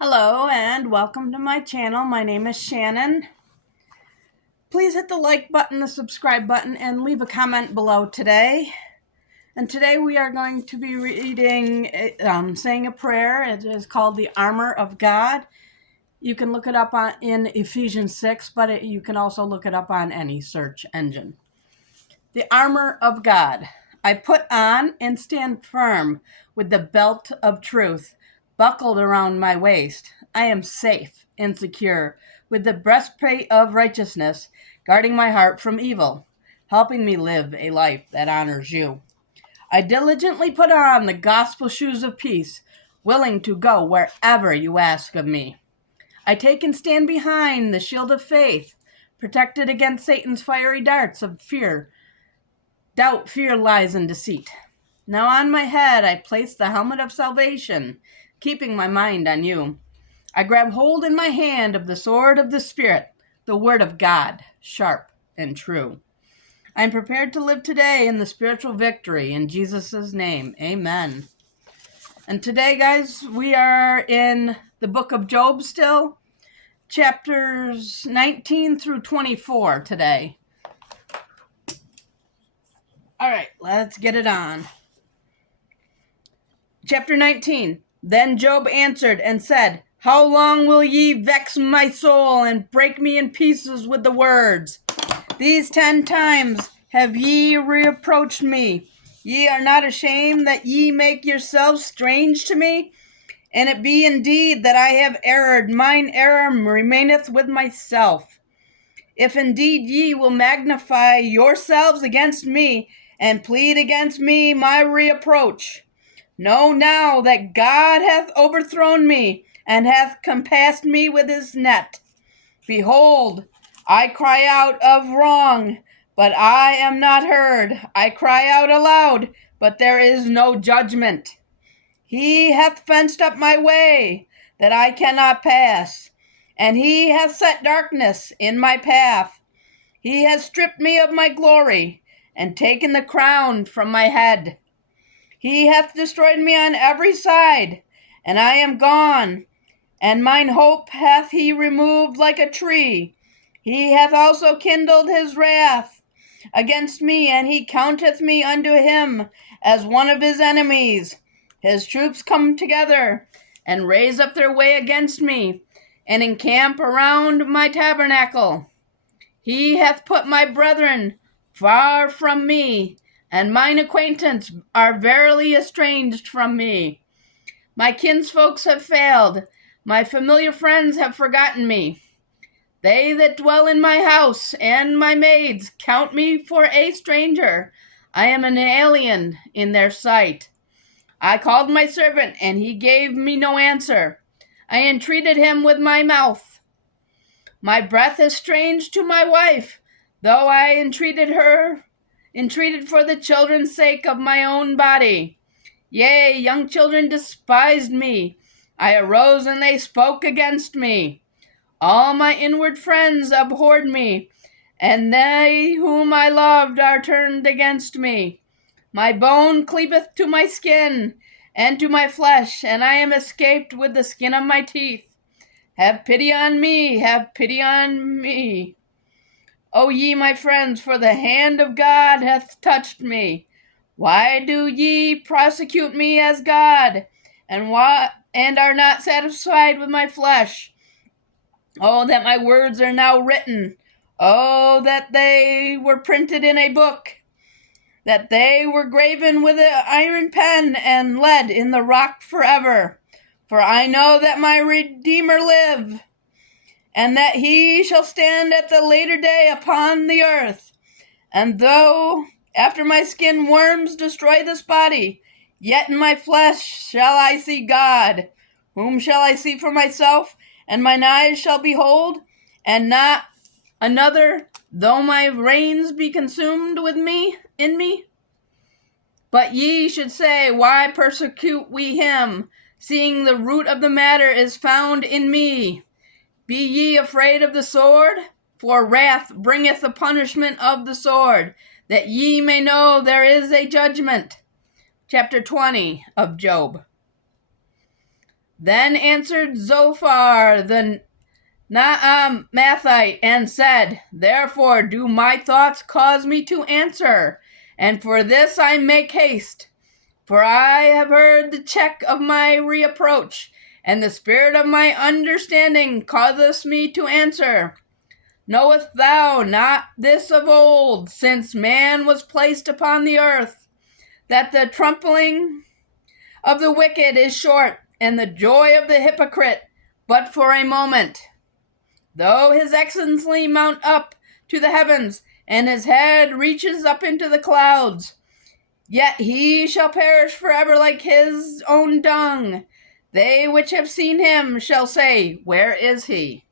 Hello and welcome to my channel. My name is Shannon. Please hit the like button, the subscribe button, and leave a comment below today. And today we are going to be reading, saying a prayer. It is called the Armor of God. You can look it up in Ephesians 6, but you can also look it up on any search engine. The Armor of God. I put on and stand firm with the belt of truth buckled around my waist. I am safe and secure with the breastplate of righteousness guarding my heart from evil, helping me live a life that honors you. I diligently put on the gospel shoes of peace, willing to go wherever you ask of me. I take and stand behind the shield of faith, protected against Satan's fiery darts of fear, doubt, fear, lies, and deceit. Now on my head I place the helmet of salvation, keeping my mind on you. I grab hold in my hand of the sword of the Spirit, the word of God, sharp and true. I am prepared to live today in the spiritual victory. In Jesus' name, amen. And today, guys, we are in the book of Job still, chapters 19 through 24 today. All right, let's get it on. Chapter 19. Then Job answered and said, How long will ye vex my soul and break me in pieces with the words? These 10 times have ye reproached me. Ye are not ashamed that ye make yourselves strange to me? And it be indeed that I have erred, mine error remaineth with myself. If indeed ye will magnify yourselves against me, and plead against me my reproach, know now that God hath overthrown me, and hath compassed me with his net. Behold, I cry out of wrong, but I am not heard. I cry out aloud, but there is no judgment. He hath fenced up my way, that I cannot pass, and he hath set darkness in my path. He has stripped me of my glory, and taken the crown from my head. He hath destroyed me on every side, and I am gone, and mine hope hath he removed like a tree. He hath also kindled his wrath against me, and he counteth me unto him as one of his enemies. His troops come together and raise up their way against me, and encamp around my tabernacle. He hath put my brethren far from me, and mine acquaintance are verily estranged from me. My kinsfolks have failed, my familiar friends have forgotten me. They that dwell in my house and my maids count me for a stranger. I am an alien in their sight. I called my servant, and he gave me no answer. I entreated him with my mouth. My breath is strange to my wife, though I entreated for the children's sake of my own body. Yea, young children despised me. I arose, and they spoke against me. All my inward friends abhorred me, and they whom I loved are turned against me. My bone cleaveth to my skin, and to my flesh, and I am escaped with the skin of my teeth. Have pity on me, have pity on me. O ye my friends, for the hand of God hath touched me. Why do ye prosecute me as God, and are not satisfied with my flesh? Oh, that my words are now written. Oh, that they were printed in a book, that they were graven with an iron pen and lead in the rock forever. For I know that my Redeemer live, and that he shall stand at the later day upon the earth. And though after my skin worms destroy this body, yet in my flesh shall I see God. Whom shall I see for myself? And mine eyes shall behold, and not another, though my reins be consumed in me? But ye should say, Why persecute we him, seeing the root of the matter is found in me? Be ye afraid of the sword? For wrath bringeth the punishment of the sword, that ye may know there is a judgment. Chapter 20 of Job. Then answered Zophar the Naamathite and said, Therefore do my thoughts cause me to answer, and for this I make haste. For I have heard the check of my reproach, and the spirit of my understanding causeth me to answer. Knowest thou not this of old, since man was placed upon the earth, that the trampling of the wicked is short, and the joy of the hypocrite but for a moment? Though his excellency mount up to the heavens, and his head reaches up into the clouds, yet he shall perish forever like his own dung. They which have seen him shall say, Where is he?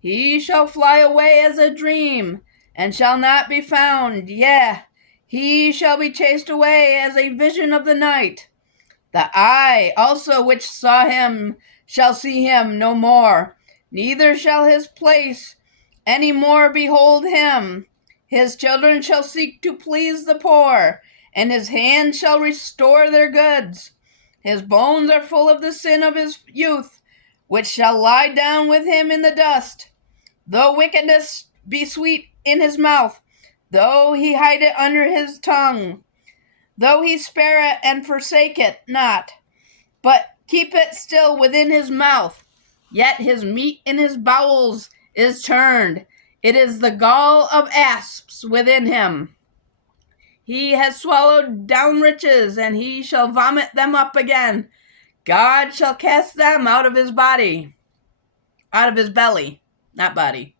He shall fly away as a dream, and shall not be found. Yea, he shall be chased away as a vision of the night. The eye also which saw him shall see him no more, neither shall his place any more behold him. His children shall seek to please the poor, and his hand shall restore their goods. His bones are full of the sin of his youth, which shall lie down with him in the dust. Though wickedness be sweet in his mouth, though he hide it under his tongue, though he spare it and forsake it not, but keep it still within his mouth, yet his meat in his bowels is turned. It is the gall of asps within him. He has swallowed down riches, and he shall vomit them up again. God shall cast them out of his belly, not body.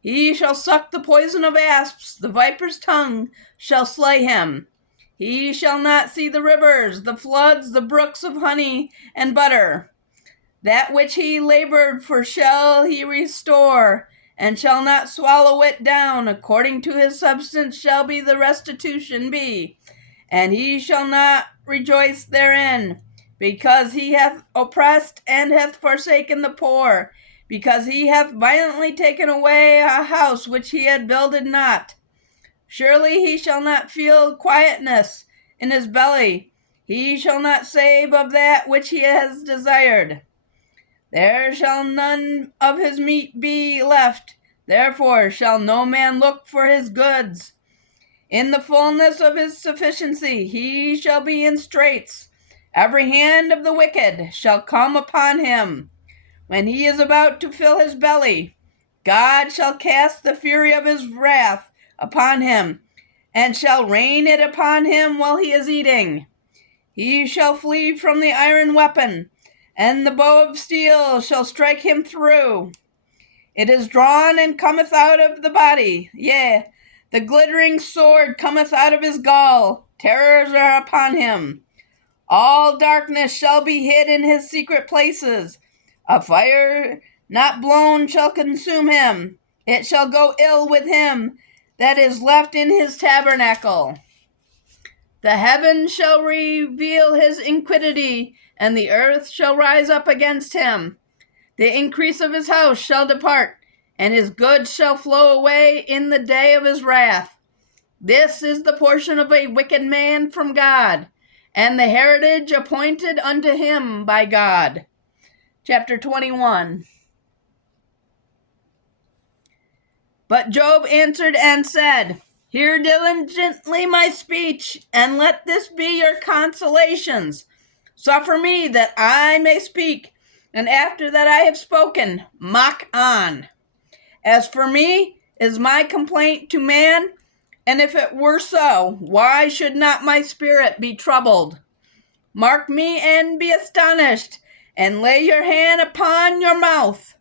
He shall suck the poison of asps, the viper's tongue shall slay him. He shall not see the rivers, the floods, the brooks of honey and butter. That which he labored for shall he restore, and shall not swallow it down. According to his substance shall be the restitution be, and he shall not rejoice therein, because he hath oppressed and hath forsaken the poor, because he hath violently taken away a house which he had builded not. Surely he shall not feel quietness in his belly. He shall not save of that which he has desired. There shall none of his meat be left. Therefore shall no man look for his goods. In the fullness of his sufficiency he shall be in straits. Every hand of the wicked shall come upon him. When he is about to fill his belly, God shall cast the fury of his wrath upon him, and shall rain it upon him while he is eating. He shall flee from the iron weapon, and the bow of steel shall strike him through. It is drawn and cometh out of the body. Yea, the glittering sword cometh out of his gall. Terrors are upon him. All darkness shall be hid in his secret places. A fire not blown shall consume him. It shall go ill with him that is left in his tabernacle. The heavens shall reveal his iniquity, and the earth shall rise up against him. The increase of his house shall depart, and his goods shall flow away in the day of his wrath. This is the portion of a wicked man from God, and the heritage appointed unto him by God. Chapter 21. But Job answered and said, Hear diligently my speech, and let this be your consolations. Suffer me that I may speak, and after that I have spoken, mock on. As for me, is my complaint to man? And if it were so, why should not my spirit be troubled? Mark me and be astonished, and lay your hand upon your mouth.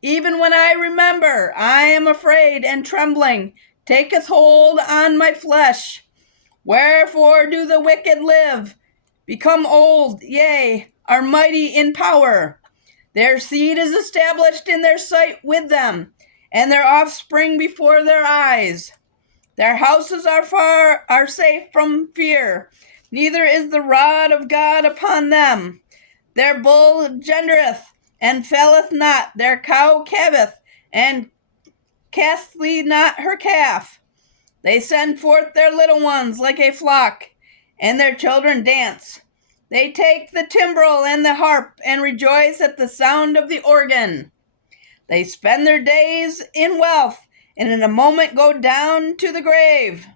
Even when I remember, I am afraid, and trembling taketh hold on my flesh. Wherefore do the wicked live, become old, yea, are mighty in power? Their seed is established in their sight with them, and their offspring before their eyes. Their houses are safe from fear, neither is the rod of God upon them. Their bull gendereth, and faileth not. Their cow calveth, and casteth not her calf. They send forth their little ones like a flock, and their children dance. They take the timbrel and the harp and rejoice at the sound of the organ. They spend their days in wealth and in a moment go down to the grave.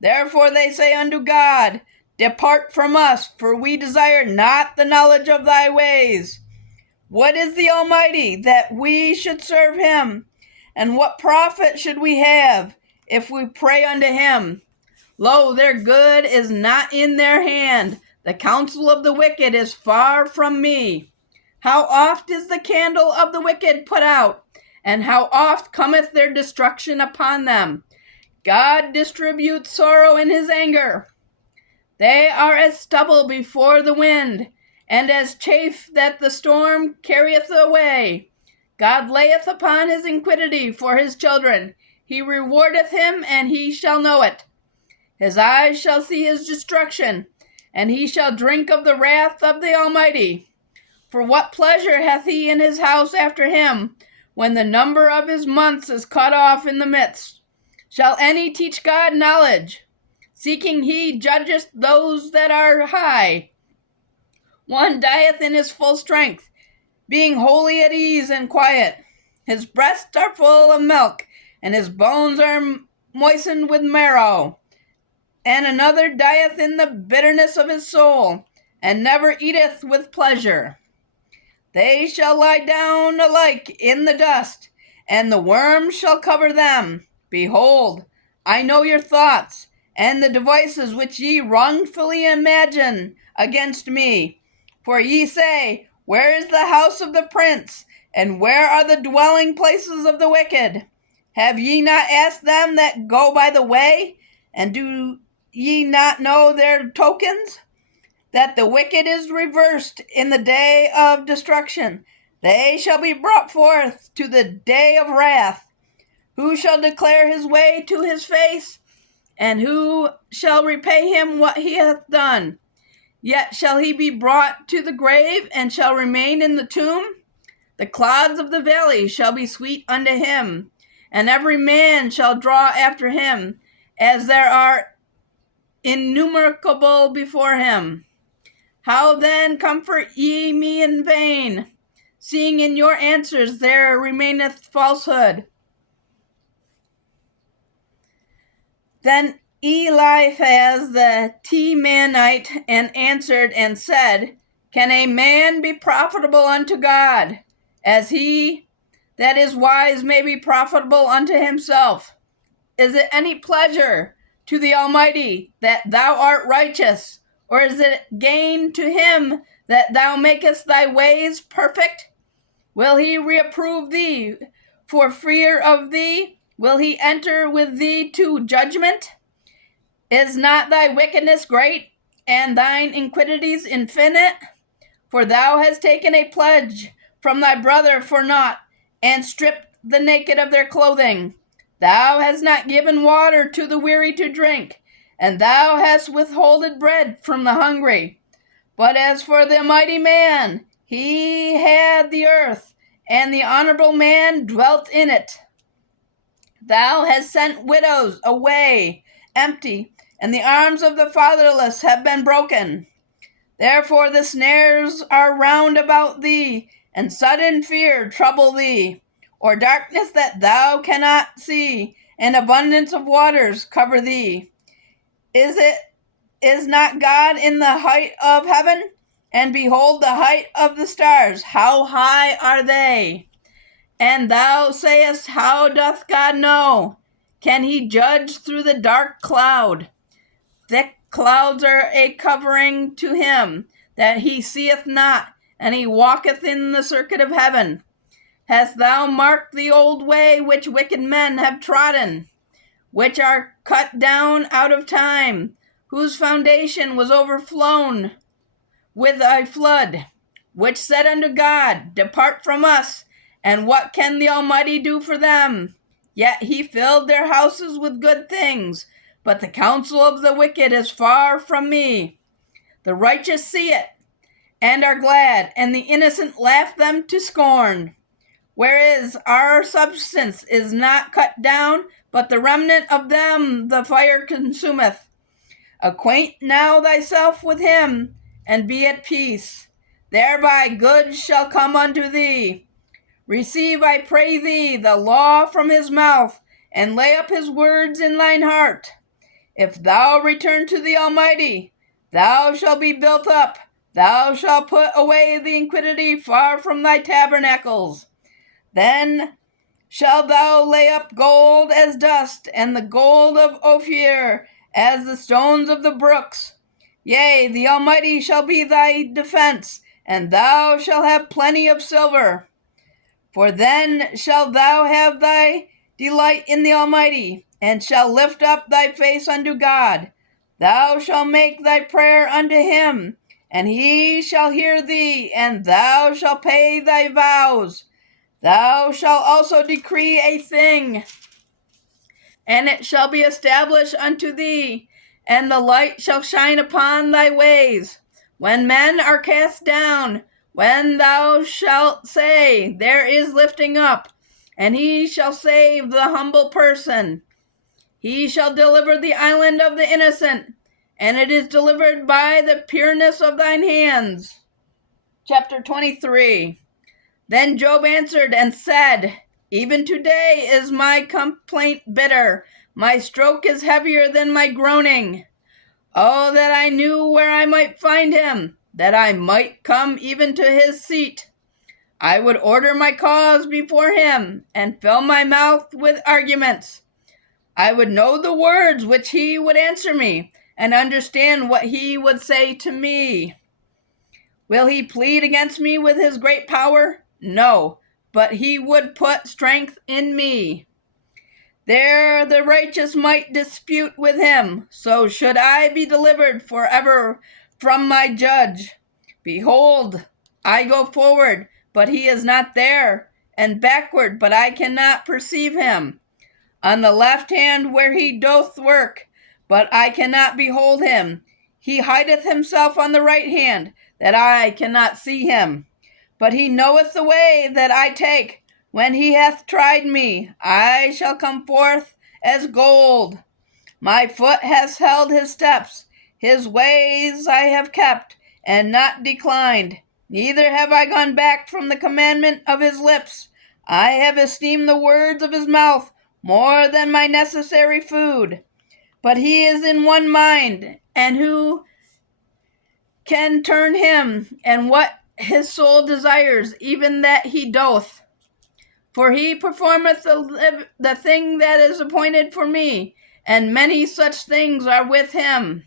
Therefore they say unto God, Depart from us, for we desire not the knowledge of thy ways. What is the Almighty that we should serve him? And what profit should we have if we pray unto him? Lo, their good is not in their hand. The counsel of the wicked is far from me. How oft is the candle of the wicked put out, and how oft cometh their destruction upon them? God distributes sorrow in his anger. They are as stubble before the wind, and as chaff that the storm carrieth away. God layeth upon his iniquity for his children. He rewardeth him, and he shall know it. His eyes shall see his destruction, and he shall drink of the wrath of the Almighty. For what pleasure hath he in his house after him, when the number of his months is cut off in the midst? Shall any teach God knowledge? Seeking he judgeth those that are high. One dieth in his full strength, being wholly at ease and quiet. His breasts are full of milk, and his bones are moistened with marrow. And another dieth in the bitterness of his soul, and never eateth with pleasure. They shall lie down alike in the dust, and the worms shall cover them. Behold, I know your thoughts, and the devices which ye wrongfully imagine against me. For ye say, Where is the house of the prince, and where are the dwelling places of the wicked? Have ye not asked them that go by the way, and do ye not know their tokens? That the wicked is reversed in the day of destruction. They shall be brought forth to the day of wrath. Who shall declare his way to his face? And who shall repay him what he hath done? Yet shall he be brought to the grave, and shall remain in the tomb. The clouds of the valley shall be sweet unto him, and every man shall draw after him, as there are innumerable before him. How then comfort ye me in vain, seeing in your answers there remaineth falsehood? Then Eliphaz the Temanite answered and said, Can a man be profitable unto God, as he that is wise may be profitable unto himself? Is it any pleasure to the Almighty that thou art righteous? Or is it gain to him that thou makest thy ways perfect? Will he reprove thee for fear of thee? Will he enter with thee to judgment? Is not thy wickedness great, and thine iniquities infinite? For thou hast taken a pledge from thy brother for naught, and stripped the naked of their clothing. Thou hast not given water to the weary to drink, and thou hast withholded bread from the hungry. But as for the mighty man, he had the earth, and the honorable man dwelt in it. Thou hast sent widows away empty, and the arms of the fatherless have been broken. Therefore the snares are round about thee, and sudden fear trouble thee, or darkness that thou cannot see, and abundance of waters cover thee. Is not God in the height of heaven? And behold the height of the stars, how high are they? And thou sayest, How doth God know? Can he judge through the dark cloud? Thick clouds are a covering to him, that he seeth not, and he walketh in the circuit of heaven. Hast thou marked the old way which wicked men have trodden, which are cut down out of time, whose foundation was overflown with a flood, which said unto God, Depart from us, and what can the Almighty do for them? Yet he filled their houses with good things, but the counsel of the wicked is far from me. The righteous see it, and are glad, and the innocent laugh them to scorn. Whereas our substance is not cut down, but the remnant of them the fire consumeth. Acquaint now thyself with him, and be at peace. Thereby good shall come unto thee. Receive, I pray thee, the law from his mouth, and lay up his words in thine heart. If thou return to the Almighty, thou shalt be built up. Thou shalt put away the iniquity far from thy tabernacles. Then shalt thou lay up gold as dust, and the gold of Ophir as the stones of the brooks. Yea, the Almighty shall be thy defense, and thou shalt have plenty of silver. For then shalt thou have thy delight in the Almighty, and shalt lift up thy face unto God. Thou shalt make thy prayer unto him, and he shall hear thee, and thou shalt pay thy vows. Thou shalt also decree a thing, and it shall be established unto thee, and the light shall shine upon thy ways. When men are cast down, when thou shalt say, there is lifting up, and he shall save the humble person. He shall deliver the island of the innocent, and it is delivered by the pureness of thine hands. Chapter 23. Then Job answered and said, even today is my complaint bitter. My stroke is heavier than my groaning. Oh, that I knew where I might find him, that I might come even to his seat. I would order my cause before him, and fill my mouth with arguments. I would know the words which he would answer me, and understand what he would say to me. Will he plead against me with his great power? No, but he would put strength in me. There the righteous might dispute with him, so should I be delivered forever from my judge. Behold, I go forward, but he is not there, and backward, but I cannot perceive him. On the left hand where he doth work, but I cannot behold him. He hideth himself on the right hand, that I cannot see him. But he knoweth the way that I take. When he hath tried me, I shall come forth as gold. My foot has held his steps. His ways I have kept, and not declined. Neither have I gone back from the commandment of his lips. I have esteemed the words of his mouth more than my necessary food. But he is in one mind, and who can turn him? And what his soul desires, even that he doth. For he performeth the thing that is appointed for me, and many such things are with him.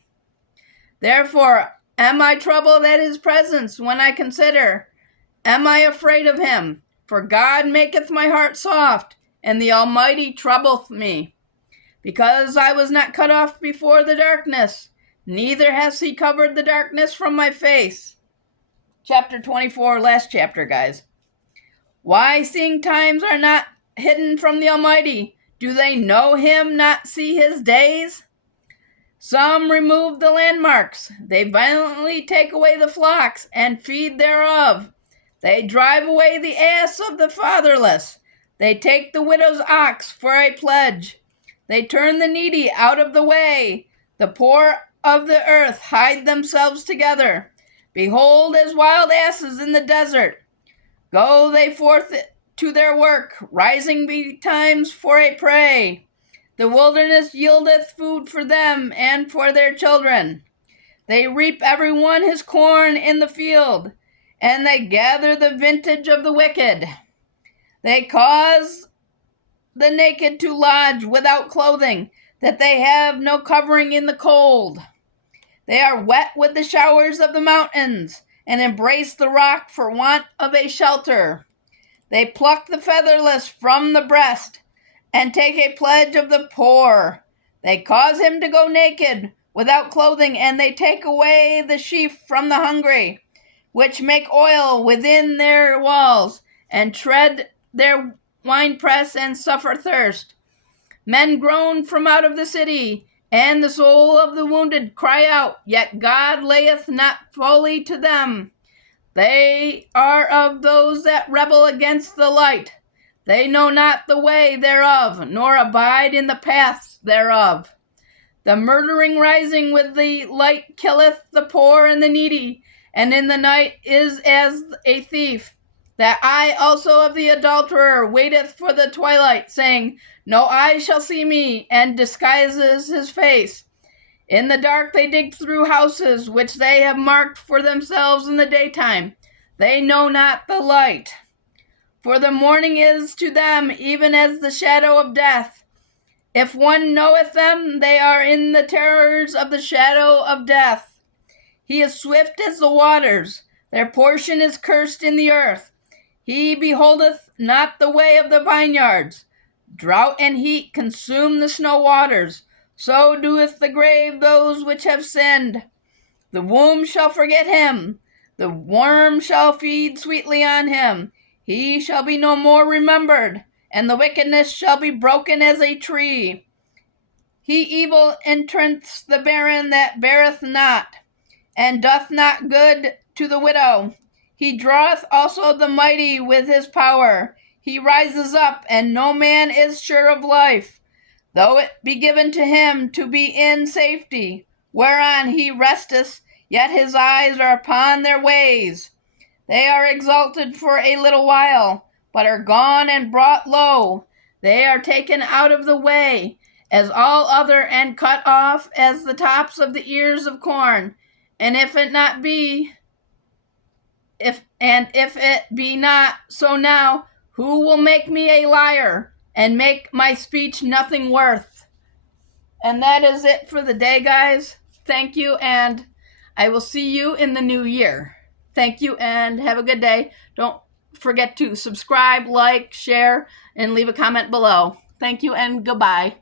Therefore am I troubled at his presence when I consider. Am I afraid of him? For God maketh my heart soft, and the Almighty troubleth me. Because I was not cut off before the darkness, neither has he covered the darkness from my face. Chapter 24, last chapter, guys. Why, seeing times are not hidden from the Almighty? Do they know him, not see his days? Some remove the landmarks. They violently take away the flocks, and feed thereof. They drive away the ass of the fatherless. They take the widow's ox for a pledge. They turn the needy out of the way. The poor of the earth hide themselves together. Behold, as wild asses in the desert. Go they forth to their work, rising betimes for a prey. The wilderness yieldeth food for them and for their children. They reap every one his corn in the field, and they gather the vintage of the wicked. They cause the naked to lodge without clothing, that they have no covering in the cold. They are wet with the showers of the mountains, and embrace the rock for want of a shelter. They pluck the featherless from the breast, and take a pledge of the poor. They cause him to go naked, without clothing, and they take away the sheaf from the hungry, which make oil within their walls, and tread their winepress, and suffer thirst. Men groan from out of the city, and the soul of the wounded cry out, yet God layeth not fully to them. They are of those that rebel against the light. They know not the way thereof, nor abide in the paths thereof. The murdering rising with the light killeth the poor and the needy, and in the night is as a thief. That eye also of the adulterer waiteth for the twilight, saying, No eye shall see me, and disguises his face. In the dark they dig through houses, which they have marked for themselves in the daytime. They know not the light. For the morning is to them even as the shadow of death. If one knoweth them, they are in the terrors of the shadow of death. He is swift as the waters. Their portion is cursed in the earth. He beholdeth not the way of the vineyards. Drought and heat consume the snow waters. So doeth the grave those which have sinned. The womb shall forget him. The worm shall feed sweetly on him. He shall be no more remembered, and the wickedness shall be broken as a tree. He evil entreats the barren that beareth not, and doth not good to the widow. He draweth also the mighty with his power. He rises up, and no man is sure of life, though it be given to him to be in safety, whereon he resteth, yet his eyes are upon their ways. They are exalted for a little while, but are gone and brought low. They are taken out of the way, as all other, and cut off as the tops of the ears of corn. And if it be not so now, who will make me a liar, and make my speech nothing worth? And that is it for the day, guys. Thank you, and I will see you in the new year. Thank you, and have a good day. Don't forget to subscribe, like, share, and leave a comment below. Thank you, and goodbye.